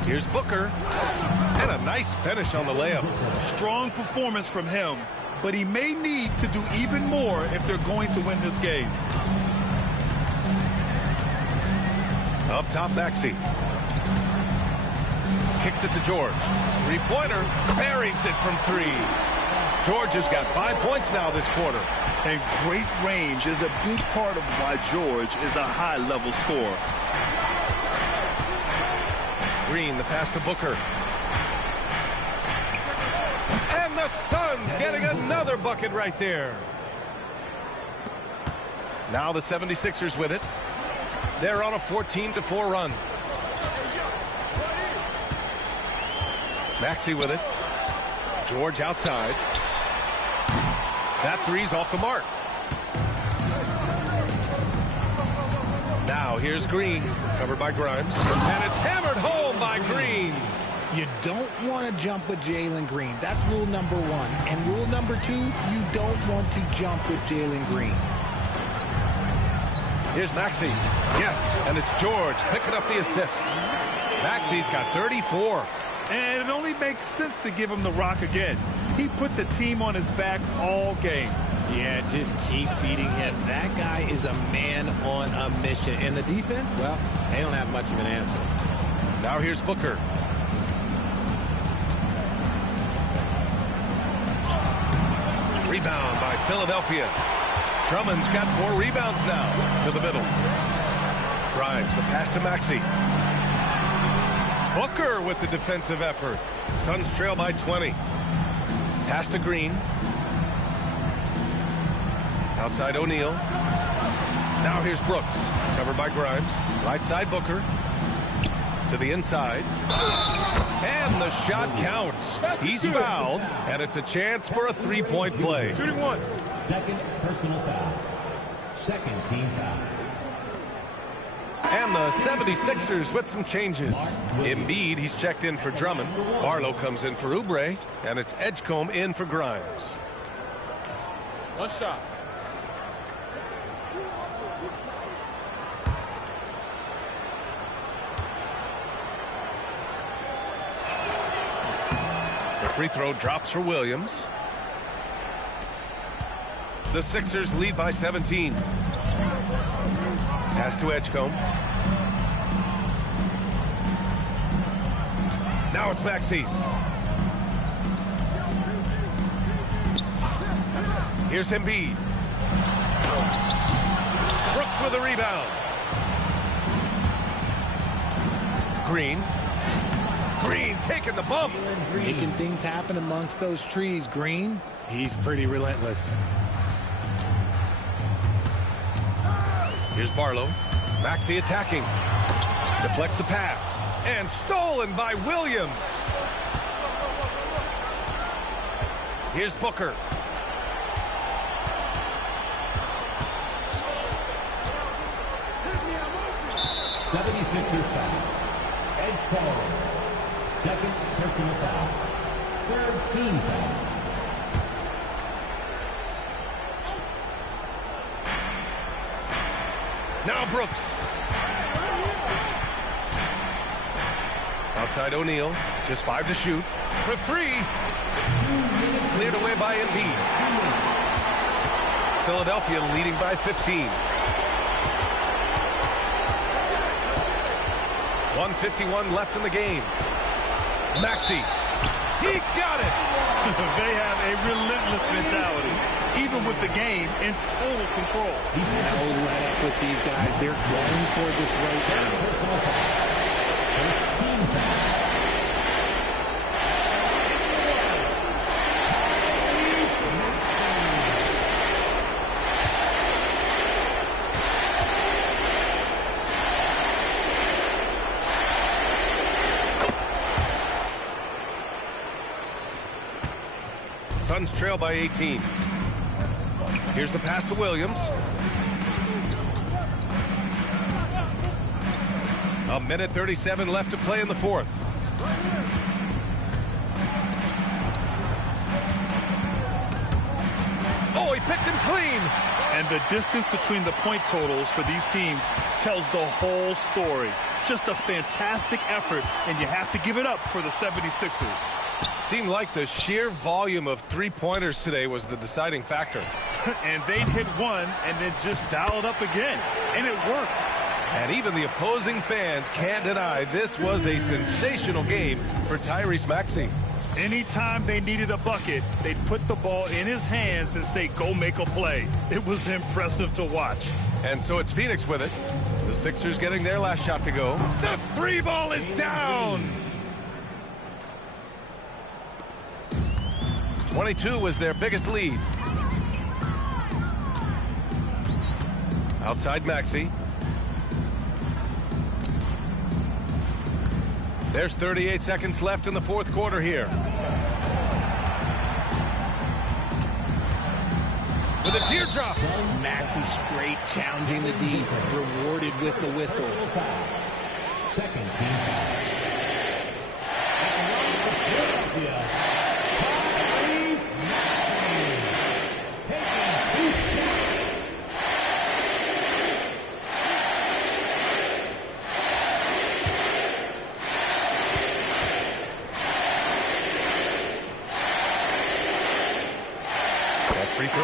Here's Booker. And a nice finish on the layup. Strong performance from him, but he may need to do even more if they're going to win this game. Up top, Maxey. Kicks it to George. Three-pointer. Buries it from 3. George has got 5 points now this quarter. And great range is a big part of why George is a high-level scorer. Green, the pass to Booker. And the Suns getting another bucket right there. Now the 76ers with it. They're on a 14-4 run. Maxey with it. George outside. That three's off the mark. Now here's Green, covered by Grimes. And it's hammered home by Green. You don't want to jump with Jalen Green. That's rule number 1. And rule number 2, you don't want to jump with Jalen Green. Here's Maxey. Yes, and it's George picking up the assist. Maxey's got 34. And it only makes sense to give him the rock again. He put the team on his back all game. Yeah, just keep feeding him. That guy is a man on a mission. And the defense, well, they don't have much of an answer. Now here's Booker. Rebound by Philadelphia. Drummond's got 4 rebounds now to the middle. Grimes, the pass to Maxey. Booker with the defensive effort. Suns trail by 20. Pass to Green. Outside O'Neal. Now here's Brooks. Covered by Grimes. Right side Booker. To the inside. And the shot counts. He's fouled, and it's a chance for a three-point play. Shooting one. Second personal foul. Second team foul. And the 76ers with some changes. Embiid, he's checked in for Drummond. Barlow comes in for Oubre, and it's Edgecombe in for Grimes. One shot. The free throw drops for Williams. The Sixers lead by 17. Pass to Edgecombe. Now it's Maxey. Here's Embiid. Brooks with a rebound. Green. Green taking the bump. Making things happen amongst those trees. Green, he's pretty relentless. Here's Barlow. Maxey attacking. Deflects the pass. And stolen by Williams. Here's Booker. '76ers foul. Edgecombe. Second personal foul. Third team foul. Now Brooks. Outside O'Neal. Just 5 to shoot. For 3. Cleared away by Embiid. Philadelphia leading by 15. 1:51 left in the game. Maxey. He got it. They have a relentless mentality, even with the game in total control. No let up with these guys. They're going for this right now. Suns trail by 18. Here's the pass to Williams. A minute 37 left to play in the fourth. Oh, he picked him clean. And the distance between the point totals for these teams tells the whole story. Just a fantastic effort, and you have to give it up for the 76ers. Seemed like the sheer volume of three-pointers today was the deciding factor. And they'd hit one and then just dial it up again. And it worked. And even the opposing fans can't deny this was a sensational game for Tyrese Maxey. Anytime they needed a bucket, they'd put the ball in his hands and say, go make a play. It was impressive to watch. And so it's Phoenix with it. The Sixers getting their last shot to go. The free ball is down. 22 was their biggest lead. Outside Maxey. There's 38 seconds left in the fourth quarter here. With a teardrop. Maxey straight challenging the D, rewarded with the whistle. Second team foul.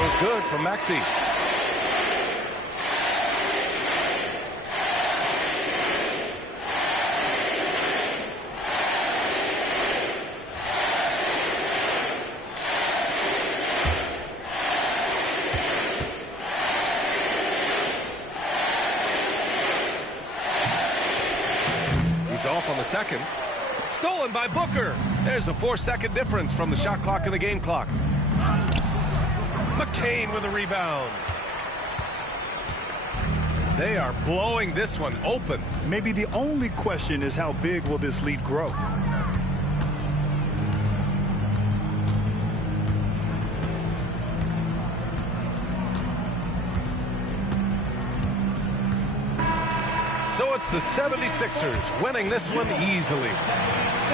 is good from Maxey. Off on the second. Stolen by Booker. There's a 4-second difference from the shot clock and the game clock. McCain with a rebound. They are blowing this one open. Maybe the only question is how big will this lead grow? So it's the 76ers winning this one easily.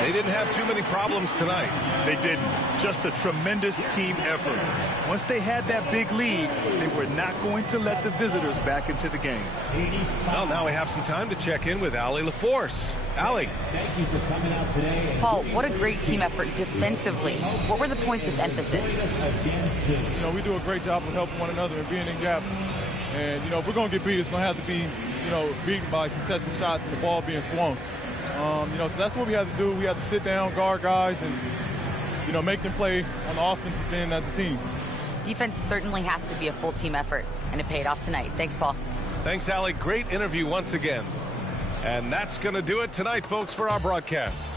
They didn't have too many problems tonight. They didn't. Just a tremendous team effort. Once they had that big lead, they were not going to let the visitors back into the game. Well, now we have some time to check in with Allie LaForce. Allie. Thank you for coming out today. Paul, what a great team effort defensively. What were the points of emphasis? You know, we do a great job of helping one another and being in gaps. And, you know, if we're going to get beat, it's going to have to be, you know, beaten by contested shots and the ball being swung. You know, so that's what we had to do. We had to sit down, guard guys, and, you know, make them play on the offensive end as a team. Defense certainly has to be a full team effort, and it paid off tonight. Thanks, Paul. Thanks, Allie. Great interview once again. And that's going to do it tonight, folks, for our broadcast.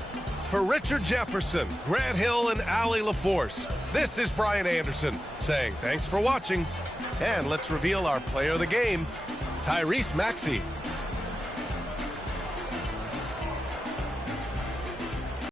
For Richard Jefferson, Grant Hill, and Allie LaForce, this is Brian Anderson saying thanks for watching. And let's reveal our player of the game, Tyrese Maxey.